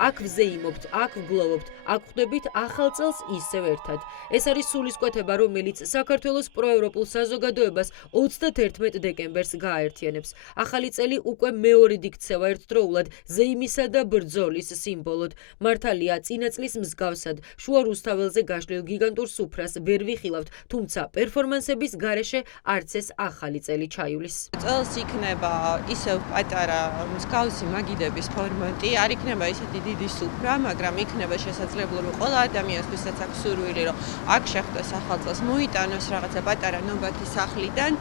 აქ ვზეიმობთ, აქ ვგლოვობთ, აქ ხვდებით ახალ წელს ისევ ერთად. ეს არის სულისკვეთება, რომელიც საქართველოს პროევროპულ საზოგადოებას 31 დეკემბერს გააერთიანებს. ახალი წელი უკვე მეორედ იქცევა ერთდროულად ზეიმისა და ბრძოლის სიმბოლოდ. მართალია, წინა წლის მსგავსად შუა რუსთაველზე გაშლილ გიგანტურ სუფრას ვერ ვიხილავთ, თუმცა პერფორმანსების გარეშე არც ეს ახალი წელი ჩაივლის. წელს იქნება ისევ პატარა მსგავსი მაგიდების ფორმატი, არ იქნება ისეთი დიდი სუფრა, მაგრამ იქნება შესაძლებლობა ყველა ადამიანს, ვისაც აქვს სურვილი, რომ აქ შეხვდეს ახალ წელს, მოიტანოს რაღაცა პატარა ნობათი სახლიდან,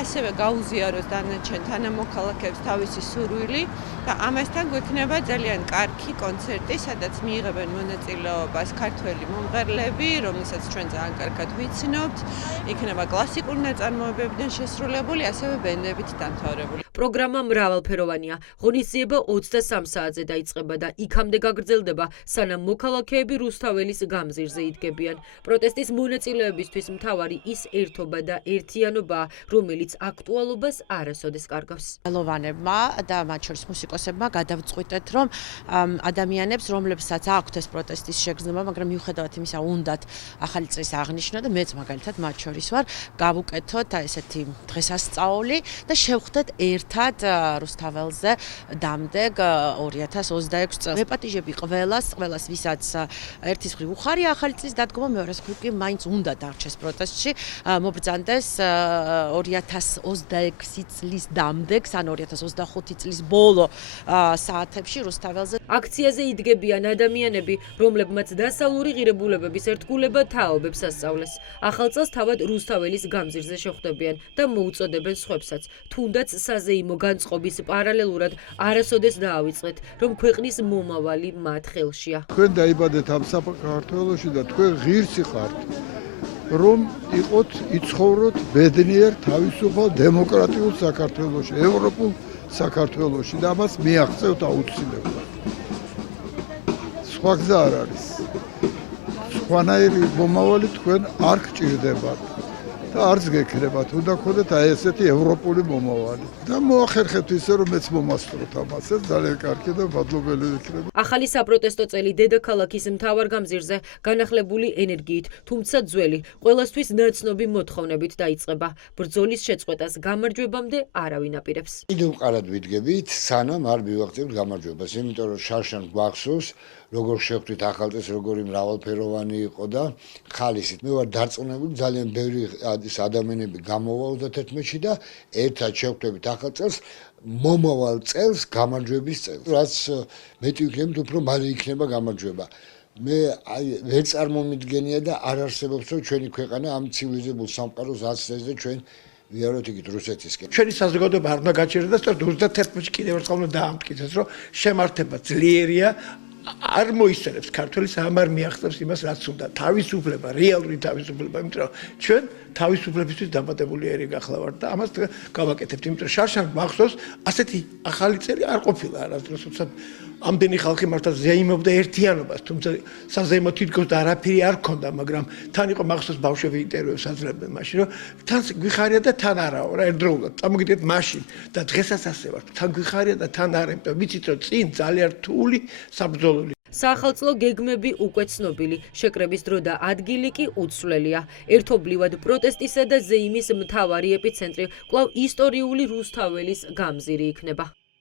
ასევე გაუზიაროს დანარჩენ თანამოქალაქეებს თავისი სურვილი და ამასთან გვექნება ძალიან კარგი კონცერტი, სადაც მიიღებენ მონაწილეობას ქართველი მომღერლები, რომელსაც ჩვენ ძალიან კარგად ვიცნობთ. იქნება კლასიკური ნაწარმოებებიდან შესრულებული, ასევე ბენდებით დამთავრებული. პროგრამა მრავალფეროვანია. ღონისძიება 23 საათზე დაიწყება და იქამდე გაგრძელდება, სანამ მოქალაქეები რუსთაველის გამზირზე იდგებიან. პროტესტის მონაწილეებისთვის მთავარი ის ერთობა და ერთიანობაა, რომელიც აქტუალობას არასოდეს კარგავს. ხელოვანებმა და მათ შორის მუსიკოსებმა გადავწყვიტეთ, რომ ადამიანებს, რომლებსაც აქვთ ეს პროტესტის შეგრძნება, მაგრამ მიუხედავად იმისა, უნდათ ახალი წლის აღნიშვნა და მეც მაგალითად მათ შორის ვარ, გავუკეთოთ ესეთი დღესასწაული და შევხვდეთ ერთად რუსთაველზე დამდეგ 2026 წელს. ვეპატიჟები ყველას, ვისაც ერთის მხრივ უხარია ახალი წლის დადგომა, მეორეს მხრივ კი მაინც უნდა დარჩეს პროტესტში, მობრძანდეს 2026 წლის დამდეგ, ან 2025 წლის ბოლო საათებში რუსთაველზე. აქციაზე იდგებიან ადამიანები, რომლებმაც დასავლური ღირებულებების ერთგულება თაობებს ასწავლეს. ახალ წელს თავად რუსთაველის გამზირზე შეხვდებიან და მოუწოდებენ სხვებსაც, თუნდაც საზეიმო განწყობის პარალელურად არასოდეს დაავიწყეთ, რომ ქვეყნის მომავალი მათ ხელშია. თქვენ დაიბადეთ ამ საქართველოში და თქვენ ღირსი ხართ, რომ იყოთ, იცხოვროთ ბედნიერ, თავისუფალ, დემოკრატიულ საქართველოში, ევროპულ საქართველოში და ამას მიაღწევთ აუცილებლად. სხვა გზა არ არის. სხვანაირი მომავალი თქვენ არ გჭირდებათ და არც გექნებათ, უნდა გქონდეთ აი ესეთი ევროპული მომავალი. და მოახერხეთ ისე, რომ მეც მომასწროთ ამას, ეს ძალიან კარგი და მადლობელი იქნება. ახალი საპროტესტო წელი დედაქალაქის მთავარ გამზირზე განახლებული ენერგიით, თუმცა ძველი, ყველასთვის ნაცნობი მოთხოვნებით დაიწყება. ბრძოლის შეწყვეტას გამარჯვებამდე არავინ აპირებს. კიდევ მყარად ვიდგებით, სანამ არ მივაღწევთ გამარჯვებას, იმიტომ რომ შარშან გვახსოვს, როგორ შევხვდით ახალ წელს, როგორი მრავალფეროვანი იყო და ხალისით. მე ვარ დარწმუნებული, ძალიან ბევრი ადამიანები გამოვა 31-ში და ერთად შევხვდებით ახალ წელს, მომავალ წელს გამარჯვების წელს. რაც მეტი ვიქნებით, უფრო მალე იქნება გამარჯვება. მე ვერ წარმომიდგენია და არ არსებობს, რომ ჩვენი ქვეყანა ამ ცივილიზებულ სამყაროს აცდეს და ჩვენ ვიაროთ იქით რუსეთისკენ. ჩვენი საზოგადოება არ უნდა გაჩერდეს და სწორედ 31-ში კიდევ ერთხელ უნდა დაამტკიცოს, რომ შემართება ძლიერია, არ მოისწრებს ქართველის, არ მიაღწევს იმას, რაც უნდა. თავისუფლება, რეალური თავისუფლება, იმიტომ რომ ჩვენ თავისუფლებისთვის დამატებული ერი გახლავართ და ამას გავაკეთებთ, იმიტომ რომ შარშან მახსოვს, ასეთი ახალი წელი არ ყოფილა არასდროს, თუმცა ამდენი ხალხი მართლა ზეიმობდა ერთიანობას, თუმცა საზეიმო თითქოს და არაფერი არ ქონდა, მაგრამ თან იყო მახსოვს ბავშვები ინტერვიუს აძლევდნენ მაშინ, რომ თან გვიხარია და თან არაო რა ერთდროულად. წარმოგიდგენთ მაშინ და დღესაც ასე ვარ. თან გვიხარია და თან არა, იმიტომ ვიცით რომ წინ ძალიან რთული საბრძოლო. საახალწლო გეგმები უკვე ცნობილი, შეკრების დრო და ადგილი კი უცვლელია. ერთობლივად პროტესტისა და ზეიმის მთავარი ეპიცენტრი კვლავ ისტორიული რუსთაველის გამზირი იქნება.